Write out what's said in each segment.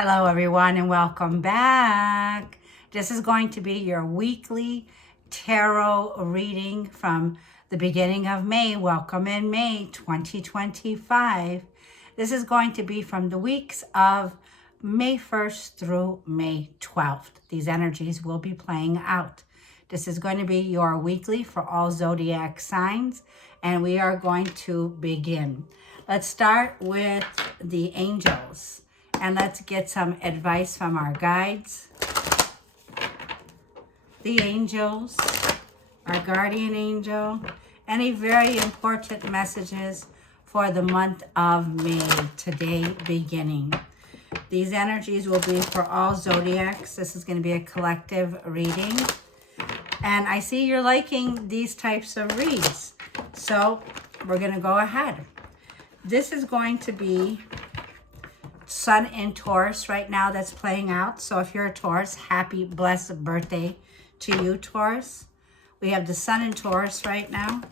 Hello everyone and welcome back. This is going to be your weekly tarot reading from the beginning of May. Welcome in May 2025. This is going to be from the weeks of May 1st through May 12th. These energies will be playing out. This is going to be your weekly for all zodiac signs, and we are going to begin. Let's start with the angels. And let's get some advice from our guides, the angels, our guardian angel, any very important messages for the month of May, today beginning. These energies will be for all zodiacs. This is going to be a collective reading. And I see you're liking these types of reads. So we're going to go ahead. This is going to be Sun in Taurus right now that's playing out. So if you're a Taurus, happy blessed birthday to you, Taurus. We have the Sun in Taurus right now.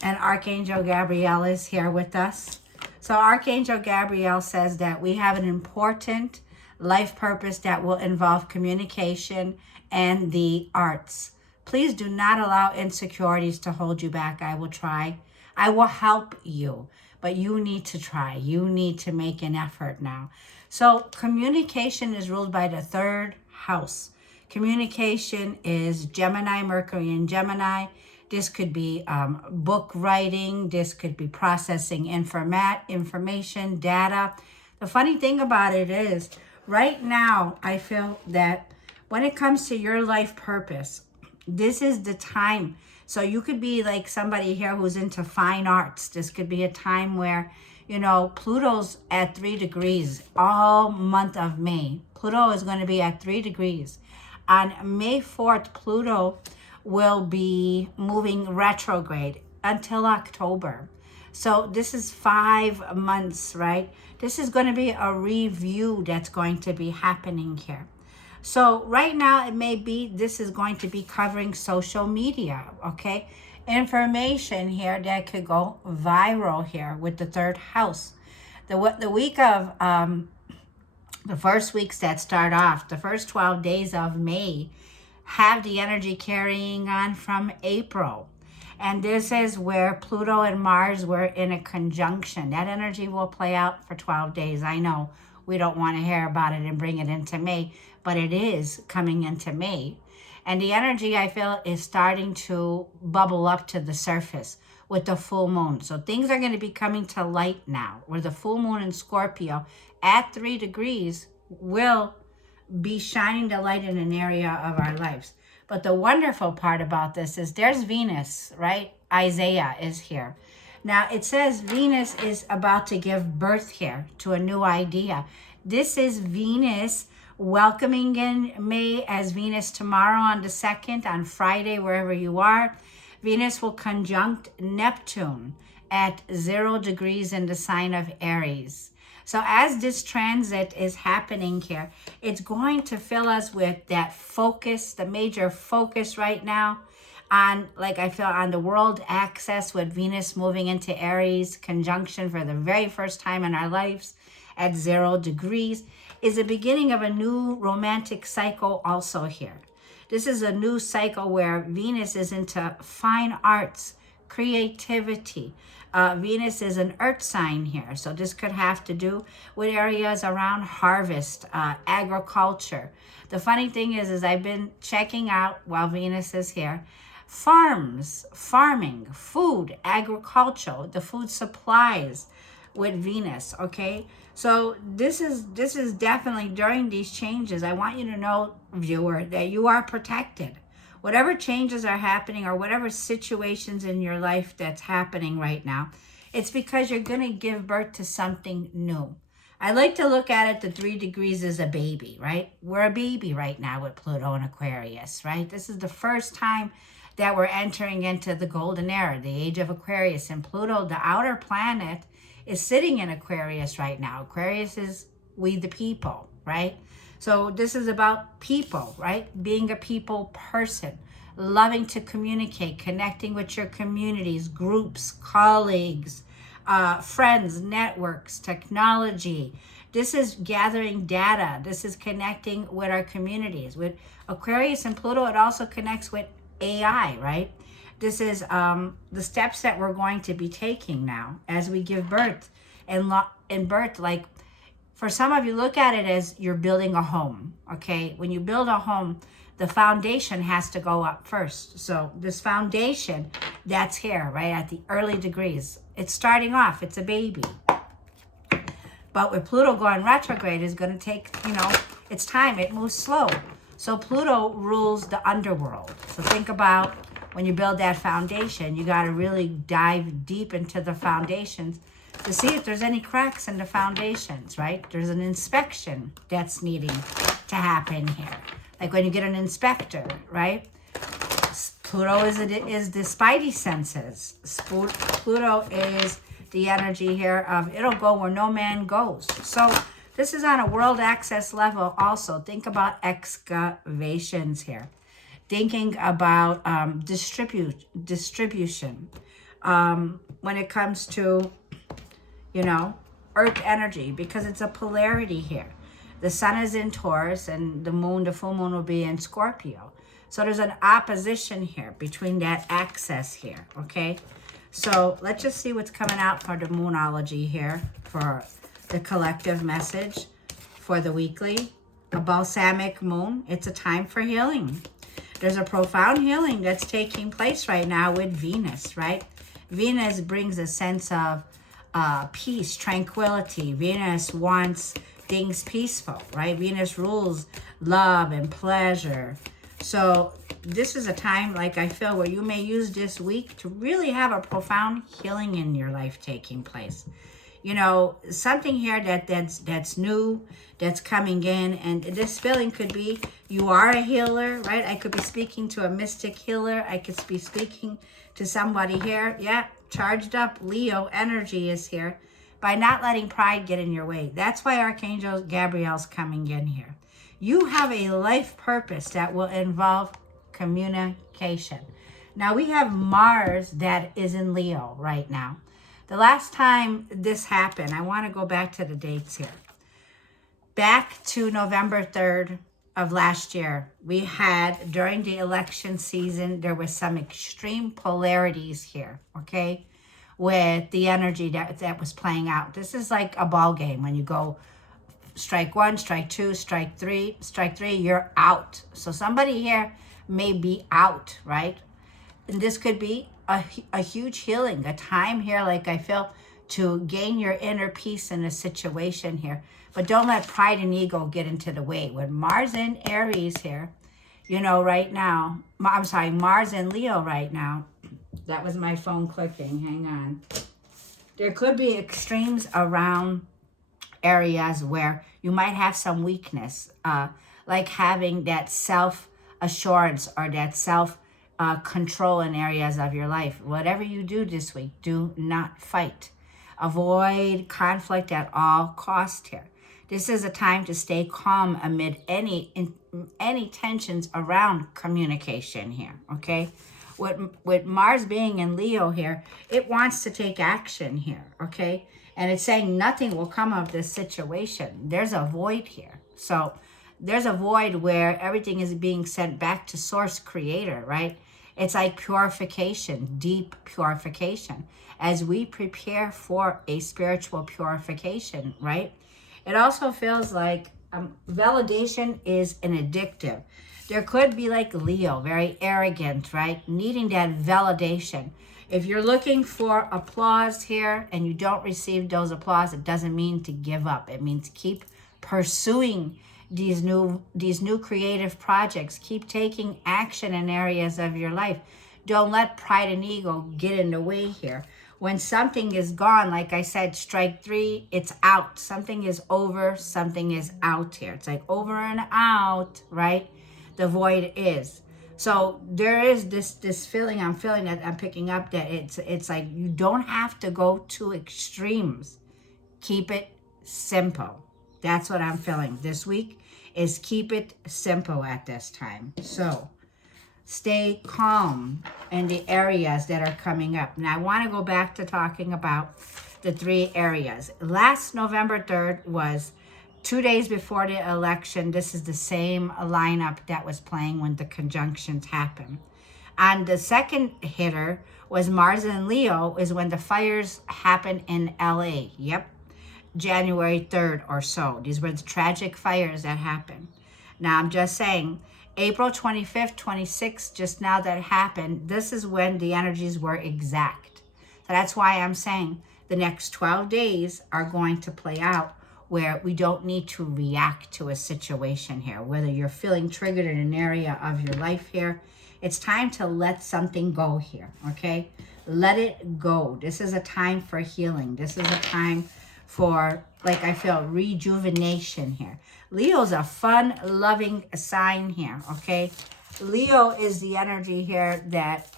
And Archangel Gabriel is here with us. So Archangel Gabriel says that we have an important life purpose that will involve communication and the arts. Please do not allow insecurities to hold you back. I will try. I will help you. But you need to try. You need to make an effort now. So communication is ruled by the third house. Communication is Gemini, Mercury in Gemini. This could be book writing. This could be processing information, data. The funny thing about it is, right now, I feel that when it comes to your life purpose, this is the time. So you could be like somebody here who's into fine arts. This could be a time where, you know, Pluto's at 3 degrees all month of May. Pluto is going to be at 3 degrees. On May 4th, Pluto will be moving retrograde until October. So this is 5 months, right? This is going to be a review that's going to be happening here. So right now it may be, this is going to be covering social media, okay? Information here that could go viral here with the third house. The week of, the first weeks that start off, the first 12 days of May, have the energy carrying on from April. And this is where Pluto and Mars were in a conjunction. That energy will play out for 12 days. I know we don't want to hear about it and bring it into May, but it is coming into May. And the energy, I feel, is starting to bubble up to the surface with the full moon. So things are going to be coming to light now, where the full moon in Scorpio at 3 degrees will be shining the light in an area of our lives. But the wonderful part about this is there's Venus, right? Isaiah is here. Now, it says Venus is about to give birth here to a new idea. This is Venus welcoming in May as Venus tomorrow on the 2nd, on Friday, wherever you are. Venus will conjunct Neptune at 0 degrees in the sign of Aries. So as this transit is happening here, it's going to fill us with that focus, the major focus right now on, like I feel, on the world axis with Venus moving into Aries conjunction for the very first time in our lives at 0 degrees is the beginning of a new romantic cycle also here. This is a new cycle where Venus is into fine arts, creativity. Venus is an earth sign here. So this could have to do with areas around harvest, agriculture. The funny thing is I've been checking out while Venus is here, farms, farming, food, agriculture, the food supplies with Venus, okay? So this is definitely during these changes, I want you to know, viewer, that you are protected. Whatever changes are happening or whatever situations in your life that's happening right now, it's because you're going to give birth to something new. I like to look at it, the 3 degrees is a baby, right? We're a baby right now with Pluto and Aquarius, right? This is the first time that we're entering into the golden era, the age of Aquarius. And Pluto, the outer planet, is sitting in Aquarius right now. Aquarius is we the people, right? So this is about people, right? Being a people person, loving to communicate, connecting with your communities, groups, colleagues, friends, networks, technology. This is gathering data. This is connecting with our communities. With Aquarius and Pluto, it also connects with AI, right? This is the steps that we're going to be taking now as we give birth. And in birth, like for some of you, look at it as you're building a home, okay? When you build a home, the foundation has to go up first. So this foundation that's here, right, at the early degrees, it's starting off, it's a baby. But with Pluto going retrograde is going to take, it's time, it moves slow. So Pluto rules the underworld. So think about when you build that foundation, you got to really dive deep into the foundations to see if there's any cracks in the foundations, right? There's an inspection that's needing to happen here. Like when you get an inspector, right? Pluto is the spidey senses. Pluto is the energy here of it'll go where no man goes. So this is on a world access level also. Think about excavations here. Thinking about distribution. When it comes to, earth energy, because it's a polarity here. The sun is in Taurus and the full moon will be in Scorpio. So there's an opposition here between that axis here, okay? So let's just see what's coming out for the moonology here for the collective message for the weekly. A balsamic moon. It's a time for healing. There's a profound healing that's taking place right now with Venus, right? Venus brings a sense of peace, tranquility. Venus wants things peaceful, right? Venus rules love and pleasure. So this is a time, like I feel, where you may use this week to really have a profound healing in your life taking place. Something here that's new, that's coming in, and this feeling could be you are a healer, right? I could be speaking to a mystic healer. I could be speaking to somebody here. Yeah, charged up Leo energy is here by not letting pride get in your way. That's why Archangel Gabriel's coming in here. You have a life purpose that will involve communication. Now we have Mars that is in Leo right now. The last time this happened, I want to go back to the dates here. Back to November 3rd of last year, we had, during the election season, there was some extreme polarities here, okay, with the energy that was playing out. This is like a ball game when you go strike one, strike two, strike three, you're out. So somebody here may be out, right? And this could be a huge healing, a time here, like I feel, to gain your inner peace in a situation here. But don't let pride and ego get into the way. With Mars in Aries here, right now, Mars in Leo right now. That was my phone clicking, hang on. There could be extremes around areas where you might have some weakness, like having that self-assurance or that self-control in areas of your life. Whatever you do this week, do not fight. Avoid conflict at all cost here. This is a time to stay calm amid any tensions around communication here, okay? With Mars being in Leo here, it wants to take action here, okay? And it's saying nothing will come of this situation. There's a void here. So there's a void where everything is being sent back to source creator, right? It's like purification, deep purification, as we prepare for a spiritual purification, right? It also feels like validation is an addictive. There could be like Leo, very arrogant, right? Needing that validation. If you're looking for applause here and you don't receive those applause, it doesn't mean to give up. It means keep pursuing these new creative projects. Keep taking action in areas of your life. Don't let pride and ego get in the way here. When something is gone, like I said, strike three, it's out. Something is over, something is out here. It's like over and out, right? The void is. So there is this feeling I'm feeling that I'm picking up, that it's like you don't have to go to extremes. Keep it simple. That's what I'm feeling this week, is keep it simple at this time. So stay calm in the areas that are coming up. Now I want to go back to talking about the 3 areas. Last November 3rd was 2 days before the election. This is the same lineup that was playing when the conjunctions happened. And the second hitter was Mars and Leo, is when the fires happened in LA. Yep. January 3rd or so. These were the tragic fires that happened. Now, I'm just saying, April 25th, 26th, just now that happened, this is when the energies were exact. So that's why I'm saying the next 12 days are going to play out where we don't need to react to a situation here. Whether you're feeling triggered in an area of your life here, it's time to let something go here, okay? Let it go. This is a time for healing. This is a time for, like, I feel rejuvenation here. Leo's a fun, loving sign here, okay? Leo is the energy here that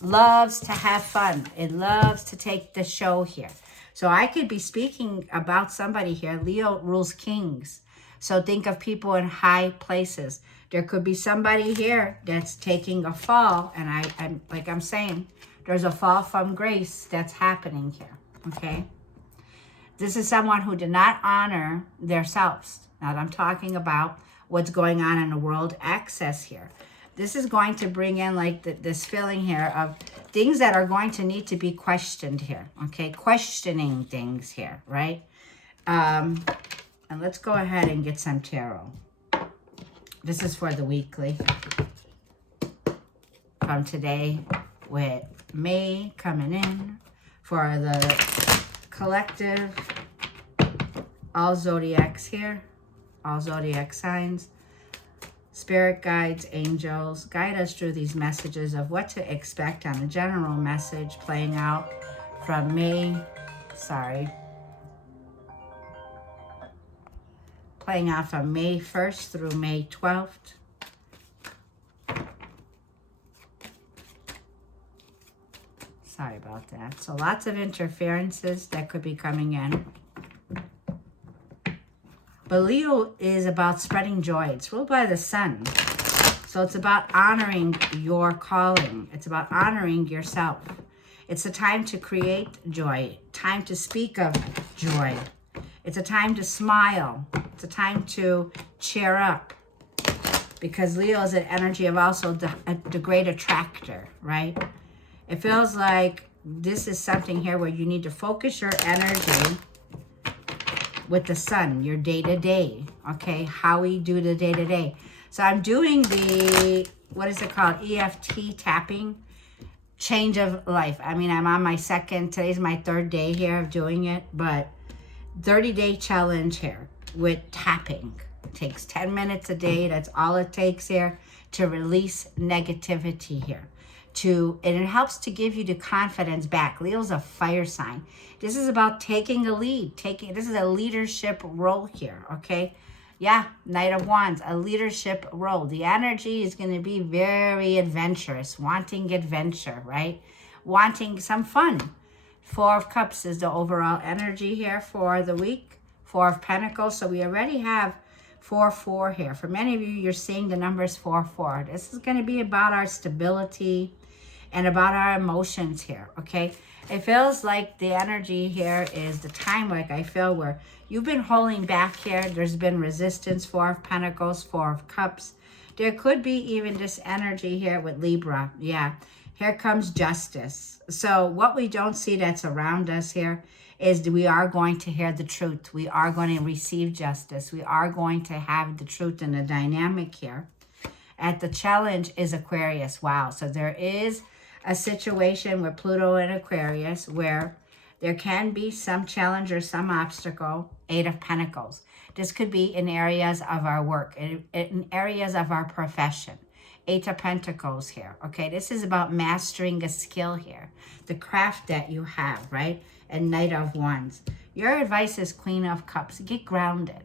loves to have fun. It loves to take the show here. So I could be speaking about somebody here. Leo rules kings. So think of people in high places. There could be somebody here that's taking a fall. And I'm like I'm saying, there's a fall from grace that's happening here, okay? This is someone who did not honor themselves. Now I'm talking about what's going on in the world access here. This is going to bring in like this feeling here of things that are going to need to be questioned here, okay? Questioning things here, right? And let's go ahead and get some tarot. This is for the weekly from today with May coming in for the collective, all zodiacs here, all zodiac signs. Spirit guides, angels, guide us through these messages of what to expect on a general message playing out from playing out from May 1st through May 12th. Sorry about that. So lots of interferences that could be coming in. But Leo is about spreading joy. It's ruled by the sun. So it's about honoring your calling. It's about honoring yourself. It's a time to create joy. Time to speak of joy. It's a time to smile. It's a time to cheer up. Because Leo is an energy of also the great attractor, right? It feels like this is something here where you need to focus your energy with the sun, your day-to-day, okay? How we do the day-to-day. So I'm doing the, what is it called? EFT tapping, change of life. I mean, I'm on my today's my 3rd day here of doing it, but 30-day challenge here with tapping. It takes 10 minutes a day. That's all it takes here to release negativity here. And it helps to give you the confidence back. Leo's a fire sign. This is about taking a lead. This is a leadership role here, okay? Yeah, Knight of Wands, a leadership role. The energy is going to be very adventurous, wanting adventure, right? Wanting some fun. 4 of Cups is the overall energy here for the week. 4 of Pentacles, so we already have 4-4 here. For many of you, you're seeing the numbers 4-4. This is going to be about our stability and about our emotions here, okay? It feels like the energy here is the time, like I feel, where you've been holding back here. There's been resistance. 4 of Pentacles, 4 of Cups. There could be even this energy here with Libra. Yeah, here comes justice. So what we don't see that's around us here is we are going to hear the truth. We are going to receive justice. We are going to have the truth in the dynamic here. At the challenge is Aquarius. Wow. So there is a situation with Pluto and Aquarius where there can be some challenge or some obstacle. 8 of Pentacles. This could be in areas of our work, in areas of our profession. 8 of Pentacles here. Okay, this is about mastering a skill here. The craft that you have, right? And Knight of Wands. Your advice is Queen of Cups. Get grounded.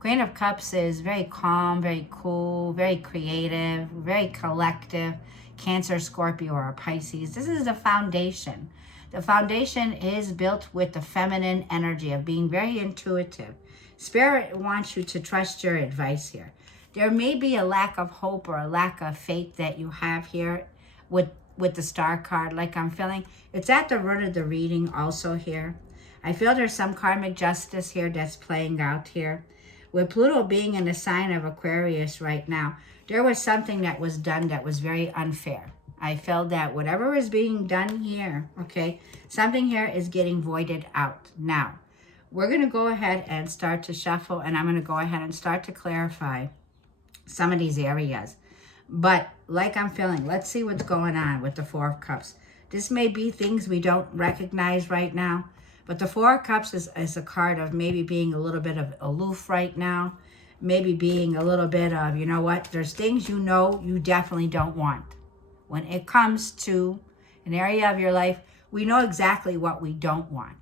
Queen of Cups is very calm, very cool, very creative, very collective. Cancer, Scorpio, or Pisces. This is the foundation. The foundation is built with the feminine energy of being very intuitive. Spirit wants you to trust your advice here. There may be a lack of hope or a lack of faith that you have here with the Star card, like I'm feeling. It's at the root of the reading also here. I feel there's some karmic justice here that's playing out here. With Pluto being in the sign of Aquarius right now, there was something that was done that was very unfair. I felt that whatever is being done here, okay, something here is getting voided out. Now, we're going to go ahead and start to shuffle, and I'm going to go ahead and start to clarify some of these areas. But like I'm feeling, let's see what's going on with the Four of Cups. This may be things we don't recognize right now, but the Four of Cups is a card of maybe being a little bit of aloof right now, maybe being a little bit of, you know what, there's things you know you definitely don't want. When it comes to an area of your life, we know exactly what we don't want.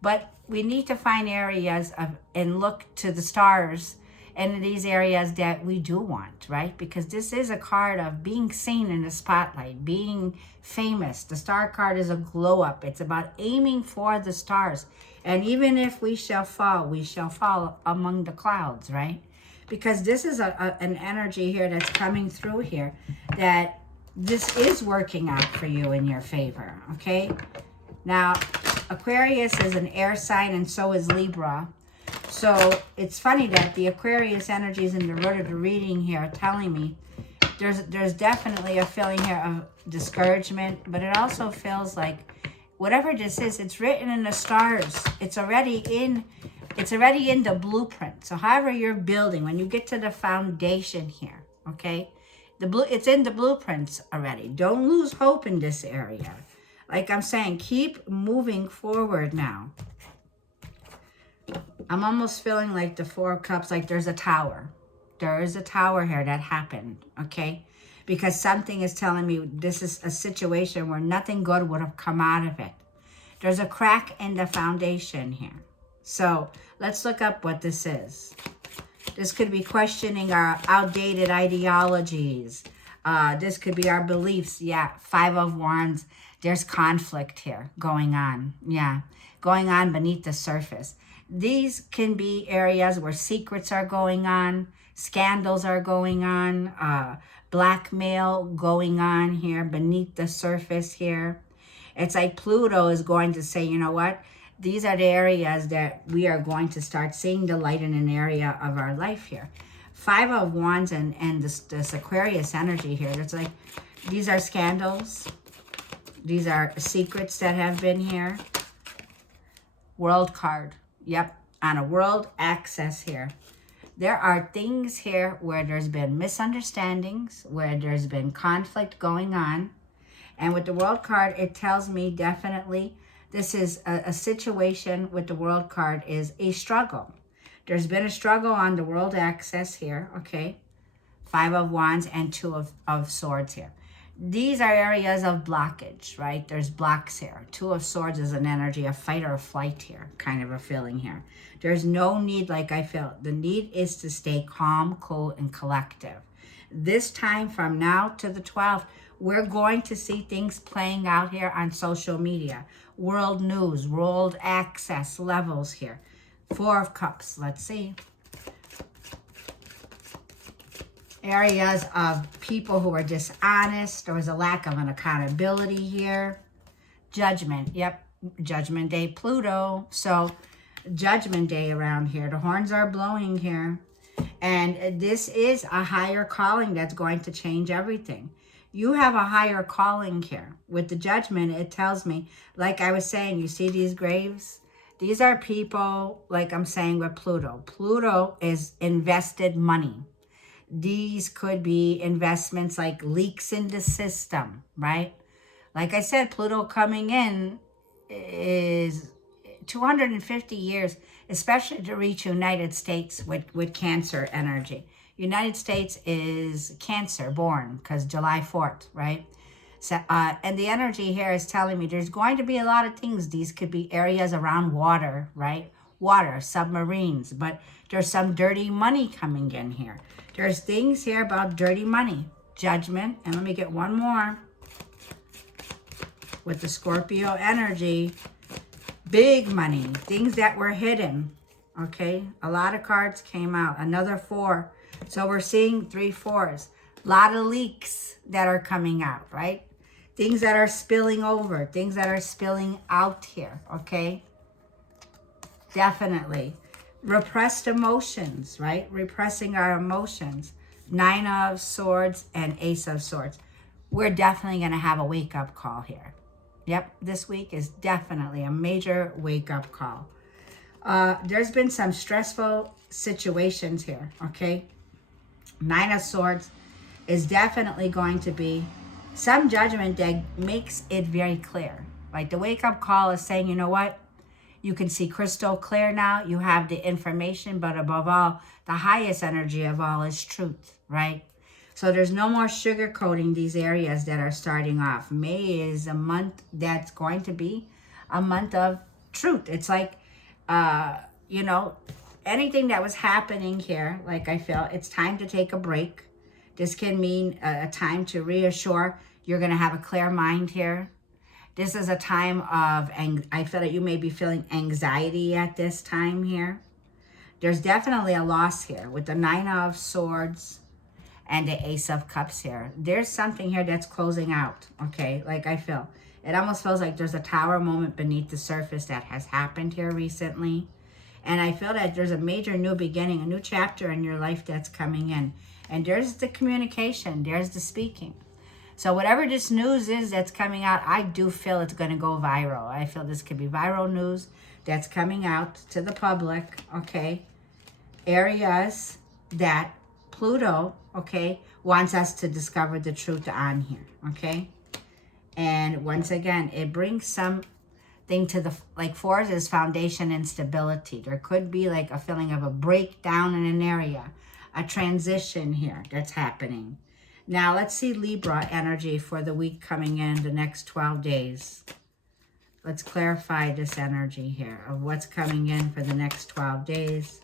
But we need to find areas of and look to the stars and in these areas that we do want, right? Because this is a card of being seen in the spotlight, being famous. The star card is a glow up. It's about aiming for the stars. And even if we shall fall among the clouds, right? Because this is an energy here that's coming through here that this is working out for you in your favor, okay? Now, Aquarius is an air sign and so is Libra. So it's funny that the Aquarius energies in the root of the reading here are telling me there's definitely a feeling here of discouragement, but it also feels like whatever this is, it's written in the stars. It's already in the blueprint. So however you're building, when you get to the foundation here, okay? It's in the blueprints already. Don't lose hope in this area. Like I'm saying, keep moving forward now. I'm almost feeling like the Four of Cups, like there's a tower. There is a tower here that happened, okay? Because something is telling me this is a situation where nothing good would have come out of it. There's a crack in the foundation here. So let's look up what this is. This could be questioning our outdated ideologies. This could be our beliefs. Yeah, Five of Wands. There's conflict here going on. Yeah, going on beneath the surface. These can be areas where secrets are going on, scandals are going on, blackmail going on here beneath the surface here. It's like Pluto is going to say, you know what? These are the areas that we are going to start seeing the light in an area of our life here. Five of Wands and this Aquarius energy here. It's like these are scandals. These are secrets that have been here. World card. Yep, on a world access here. There are things here where there's been misunderstandings, where there's been conflict going on. And with the World card, it tells me definitely this is a situation with the World card is a struggle. There's been a struggle on the world axis here, okay? Five of Wands and Two of Swords here. These are areas of blockage, right? There's blocks here. Two of Swords is an energy of fight or flight here, kind of a feeling here. There's no need like I feel. The need is to stay calm, cool, and collective. This time from now to the 12th, we're going to see things playing out here on social media. World news, world access levels here. Four of Cups, let's see. Areas of people who are dishonest. There was a lack of an accountability here. Judgment, yep, Judgment Day, Pluto. So Judgment Day around here. The horns are blowing here. And this is a higher calling that's going to change everything. You have a higher calling here. With the Judgment, it tells me, like I was saying, you see these graves? These are people, like I'm saying with Pluto. Pluto is invested money. These could be investments like leaks in the system, right? Like I said, Pluto coming in is 250 years, especially to reach United States with Cancer energy. United States is Cancer born because July 4th, right? So, and the energy here is telling me there's going to be a lot of things. These could be areas around water, right? Water, submarines, but there's some dirty money coming in here. There's things here about dirty money, Judgment, and let me get one more. With the Scorpio energy, big money, things that were hidden, okay? A lot of cards came out, another 4. So we're seeing 3 4s. A lot of leaks that are coming out, right? Things that are spilling over, things that are spilling out here, okay? Definitely. Repressed emotions, right? Repressing our emotions. Nine of Swords and Ace of Swords. We're definitely going to have a wake-up call here. Yep, this week is definitely a major wake-up call. There's been some stressful situations here, okay? Nine of Swords is definitely going to be some judgment that makes it very clear. Like the wake-up call is saying, you know what? You can see crystal clear now. You have the information, but above all, the highest energy of all is truth, right? So there's no more sugarcoating these areas that are starting off. May is a month that's going to be a month of truth. It's like, you know, anything that was happening here, like I feel, it's time to take a break. This can mean a time to reassure you're going to have a clear mind here. This is a time of, I feel that you may be feeling anxiety at this time here. There's definitely a loss here with the Nine of Swords and the Ace of Cups here. There's something here that's closing out, okay? Like I feel. It almost feels like there's a tower moment beneath the surface that has happened here recently. And I feel that there's a major new beginning, a new chapter in your life that's coming in. And there's the communication. There's the speaking. So whatever this news is that's coming out, I do feel it's going to go viral. I feel this could be viral news that's coming out to the public, okay? Areas that Pluto, okay, wants us to discover the truth on here, okay? And once again, it brings something to the, like fours is foundation and stability. There could be like a feeling of a breakdown in an area, a transition here that's happening. Now, let's see Libra energy for the week coming in, the next 12 days. Let's clarify this energy here of what's coming in for the next 12 days.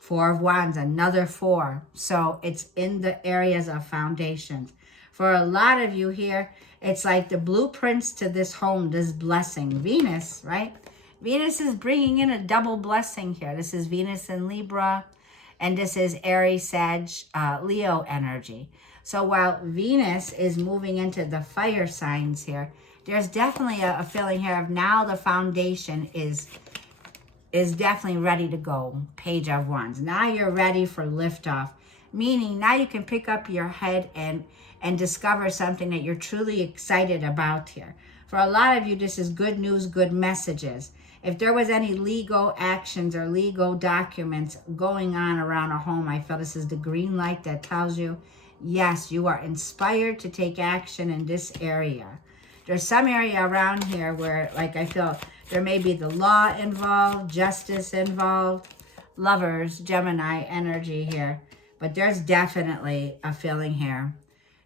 Four of Wands, another four. So it's in the areas of foundations. For a lot of you here, it's like the blueprints to this home, this blessing. Venus, right? Venus is bringing in a double blessing here. This is Venus in Libra, and this is Aries, Sag, Leo energy. So while Venus is moving into the fire signs here, there's definitely a feeling here of now the foundation is definitely ready to go. Page of Wands. Now you're ready for liftoff, meaning now you can pick up your head and discover something that you're truly excited about here. For a lot of you, this is good news, good messages. If there was any legal actions or legal documents going on around a home, I feel this is the green light that tells you, yes, you are inspired to take action in this area. There's some area around here where, like, I feel there may be the law involved, justice involved, Lovers, Gemini energy here. But there's definitely a feeling here.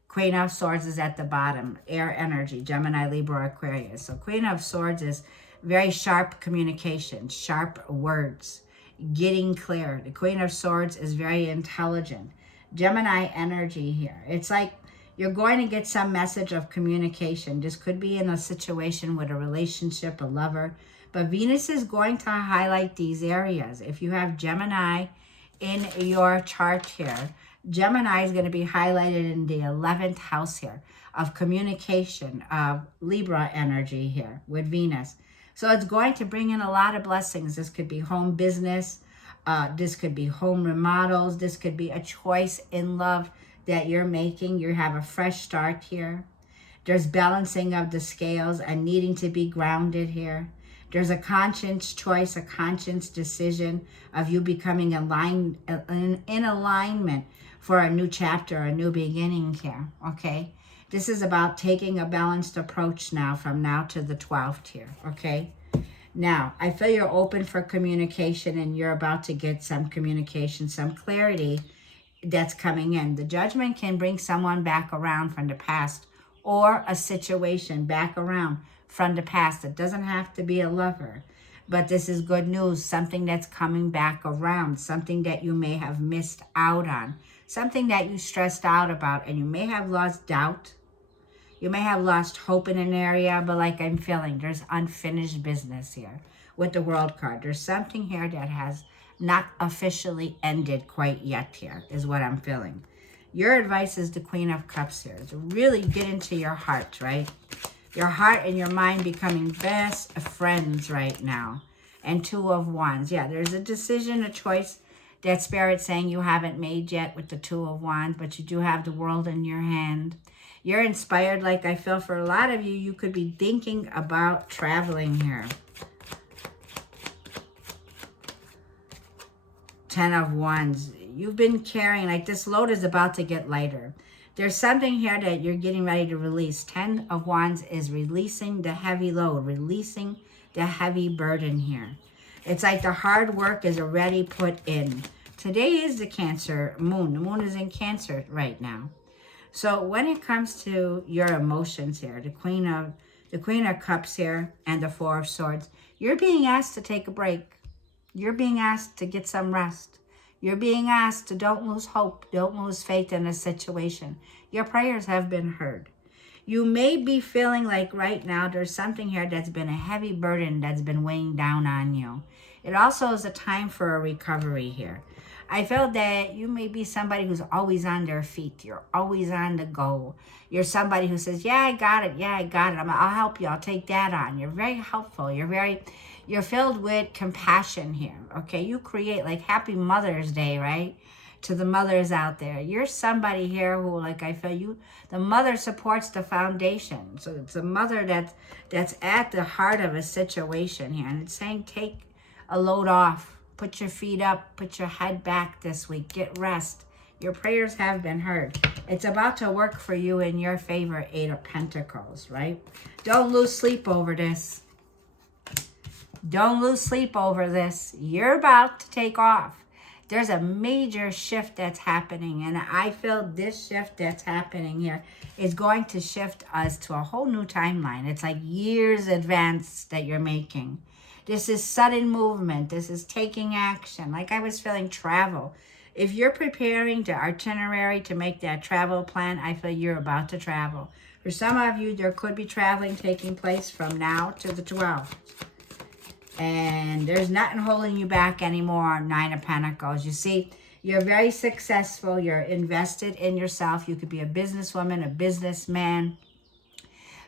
Queen of Swords is at the bottom. Air energy, Gemini, Libra, Aquarius. So Queen of Swords is very sharp communication, sharp words, getting clear. The Queen of Swords is very intelligent. Gemini energy here. It's like you're going to get some message of communication. This could be in a situation with a relationship, a lover. But Venus is going to highlight these areas. If you have Gemini in your chart here, Gemini is going to be highlighted in the 11th house here of communication, of Libra energy here with Venus. So it's going to bring in a lot of blessings. This could be home business. This could be home remodels. This could be a choice in love that you're making. You have a fresh start here. There's balancing of the scales and needing to be grounded here. There's a conscious choice, a conscious decision of you becoming aligned, in alignment for a new chapter, a new beginning here, okay? This is about taking a balanced approach now from now to the 12th here, okay? Now, I feel you're open for communication and you're about to get some communication, some clarity that's coming in. The Judgment can bring someone back around from the past or a situation back around from the past. It doesn't have to be a lover, but this is good news, something that's coming back around, something that you may have missed out on, something that you stressed out about, and you may have lost doubt. You may have lost hope in an area, but like I'm feeling, there's unfinished business here with the World card. There's something here that has not officially ended quite yet here, is what I'm feeling. Your advice is the Queen of Cups here, to really get into your heart, right? Your heart and your mind becoming best friends right now. and Two of Wands. Yeah, there's a decision, a choice that Spirit's saying you haven't made yet with the Two of Wands, but you do have the World in your hand. You're inspired, like I feel for a lot of you, you could be thinking about traveling here. Ten of Wands. You've been carrying, like this load is about to get lighter. There's something here that you're getting ready to release. Ten of Wands is releasing the heavy load, releasing the heavy burden here. It's like the hard work is already put in. Today is the Cancer moon. The moon is in Cancer right now. So when it comes to your emotions here, the Queen of Cups here and the Four of Swords, you're being asked to take a break. You're being asked to get some rest. You're being asked to don't lose hope, don't lose faith in a situation. Your prayers have been heard. You may be feeling like right now there's something here that's been a heavy burden that's been weighing down on you. It also is a time for a recovery here. I feel that you may be somebody who's always on their feet. You're always on the go. You're somebody who says, yeah, I got it. Yeah, I got it. I'll help you. I'll take that on. You're very helpful. You're filled with compassion here, okay? You create, like, Happy Mother's Day, right? To the mothers out there. You're somebody here who, like, I feel you, the mother supports the foundation. So it's a mother that's at the heart of a situation here. And it's saying take a load off. Put your feet up. Put your head back this week. Get rest. Your prayers have been heard. It's about to work for you in your favor, Eight of Pentacles, right? Don't lose sleep over this. Don't lose sleep over this. You're about to take off. There's a major shift that's happening, and I feel this shift that's happening here is going to shift us to a whole new timeline. It's like years advanced that you're making. This is sudden movement. This is taking action. Like I was feeling travel. If you're preparing the itinerary to make that travel plan, I feel you're about to travel. For some of you, there could be traveling taking place from now to the 12th. And there's nothing holding you back anymore. Nine of Pentacles. You see, you're very successful. You're invested in yourself. You could be a businesswoman, a businessman.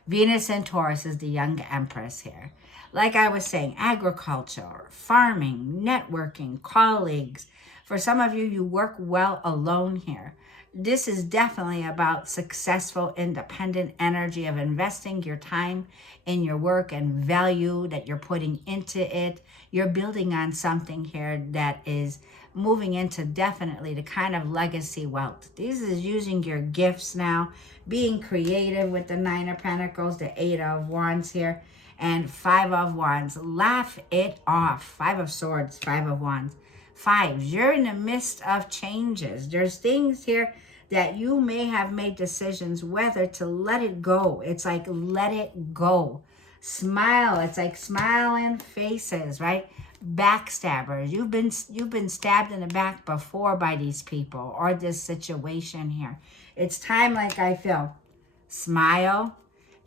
Venus and Taurus is the young Empress here. Like I was saying, agriculture, farming, networking, colleagues. For some of you, you work well alone here. This is definitely about successful, independent energy of investing your time in your work and value that you're putting into it. You're building on something here that is moving into definitely the kind of legacy wealth. This is using your gifts now, being creative with the Nine of Pentacles, the Eight of Wands here, and Five of Wands. Laugh it off. Five of Swords, Five of Wands. Fives, you're in the midst of changes. There's things here that you may have made decisions whether to let it go. It's like let it go. Smile. It's like smiling faces, right? Backstabbers. You've been stabbed in the back before by these people or this situation here. It's time, like I feel. Smile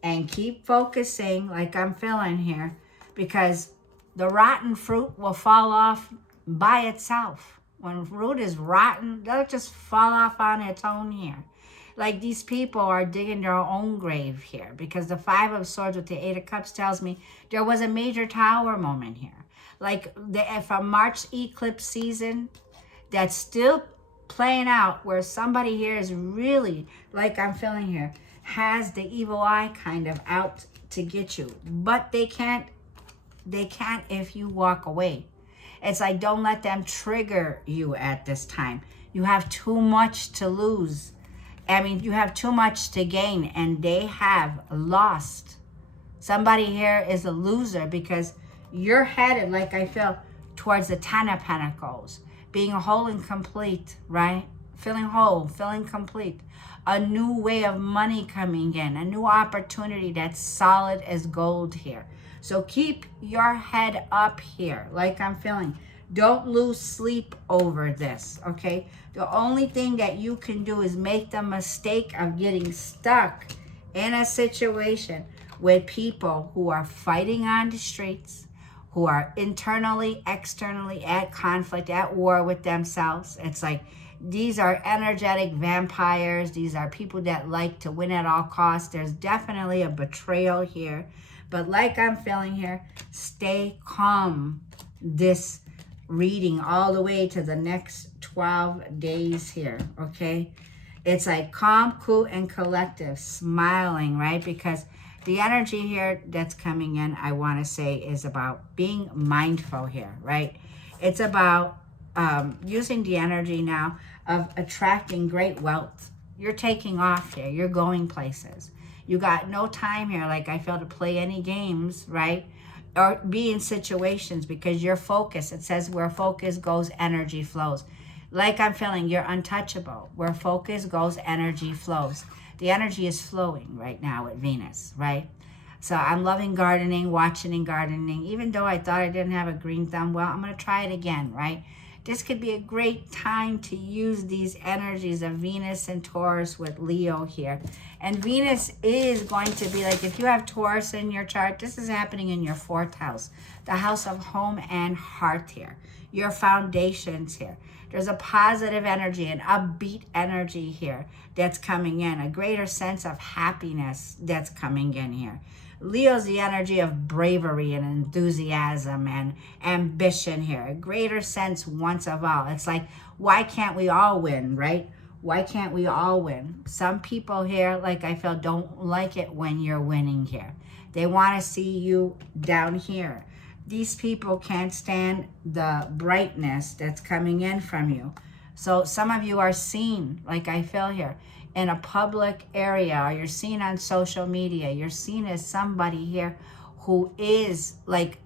and keep focusing like I'm feeling here, because the rotten fruit will fall off by itself. When fruit is rotten, they'll just fall off on its own here. Like these people are digging their own grave here, because the Five of Swords with the Eight of Cups tells me there was a major tower moment here. Like from March eclipse season, that's still playing out, where somebody here is really, like I'm feeling here, has the evil eye kind of out to get you. But they can't if you walk away. It's like, don't let them trigger you at this time. You have too much to lose. I mean, you have too much to gain, and they have lost. Somebody here is a loser, because you're headed, like I feel, towards the Ten of Pentacles. Being whole and complete, right? Feeling whole, feeling complete. A new way of money coming in. A new opportunity that's solid as gold here. So keep your head up here, like I'm feeling. Don't lose sleep over this, okay? The only thing that you can do is make the mistake of getting stuck in a situation with people who are fighting on the streets, who are internally, externally at conflict, at war with themselves. It's like these are energetic vampires. These are people that like to win at all costs. There's definitely a betrayal here. But like I'm feeling here, stay calm. this reading all the way to the next 12 days here, okay? It's like calm, cool, and collective, smiling, right? Because the energy here that's coming in, I want to say, is about being mindful here, right? It's about using the energy now of attracting great wealth. You're taking off here. You're going places. You got no time here, like I feel, to play any games, right? Or be in situations, because your focus, it says where focus goes, energy flows. Like I'm feeling, you're untouchable. Where focus goes, energy flows. The energy is flowing right now with Venus, right? So I'm loving gardening, watching and gardening. Even though I thought I didn't have a green thumb, well, I'm going to try it again, right? This could be a great time to use these energies of Venus and Taurus with Leo here. And Venus is going to be like, if you have Taurus in your chart, this is happening in your 4th house, the house of home and heart here, your foundations here. There's a positive energy, an upbeat energy here that's coming in, a greater sense of happiness that's coming in here. Leo's the energy of bravery and enthusiasm and ambition here. A greater sense once of all. It's like, why can't we all win, right? Why can't we all win? Some people here, like I feel, don't like it when you're winning here. They want to see you down here. These people can't stand the brightness that's coming in from you. So some of you are seen, like I feel here, in a public area, or you're seen on social media. You're seen as somebody here who is like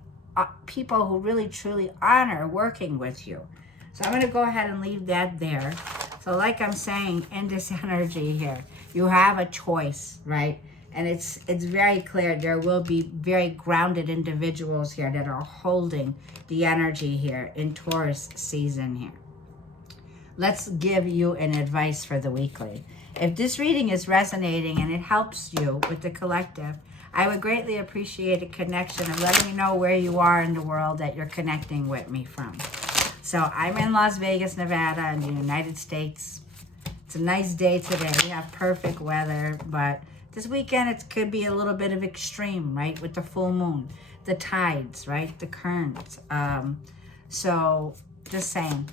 people who really truly honor working with you. So I'm going to go ahead and leave that there. So like I'm saying, in this energy here, you have a choice, right? And it's very clear there will be very grounded individuals here that are holding the energy here in Taurus season here. Let's give you an advice for the weekly. If this reading is resonating and it helps you with the collective, I would greatly appreciate a connection of letting me know where you are in the world that you're connecting with me from. So I'm in Las Vegas, Nevada in the United States. It's a nice day today. We have perfect weather, but this weekend it could be a little bit of extreme, right? With the full moon, the tides, right? The currents. So just saying.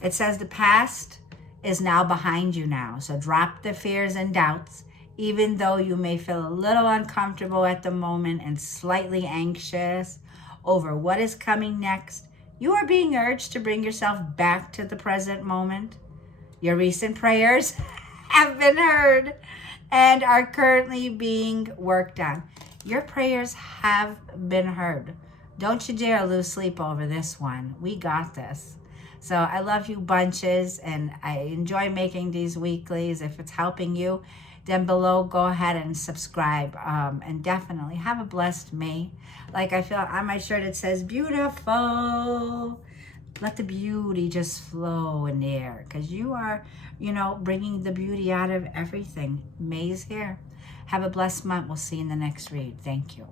It says the past is now behind you now. So drop the fears and doubts, even though you may feel a little uncomfortable at the moment and slightly anxious over what is coming next. You are being urged to bring yourself back to the present moment. Your recent prayers have been heard and are currently being worked on. Your prayers have been heard. Don't you dare lose sleep over this one. We got this. So I love you bunches, and I enjoy making these weeklies. If it's helping you, then below, go ahead and subscribe. And definitely have a blessed May. Like I feel on my shirt, it says beautiful. Let the beauty just flow in the air, because you are, bringing the beauty out of everything. May's here. Have a blessed month. We'll see you in the next read. Thank you.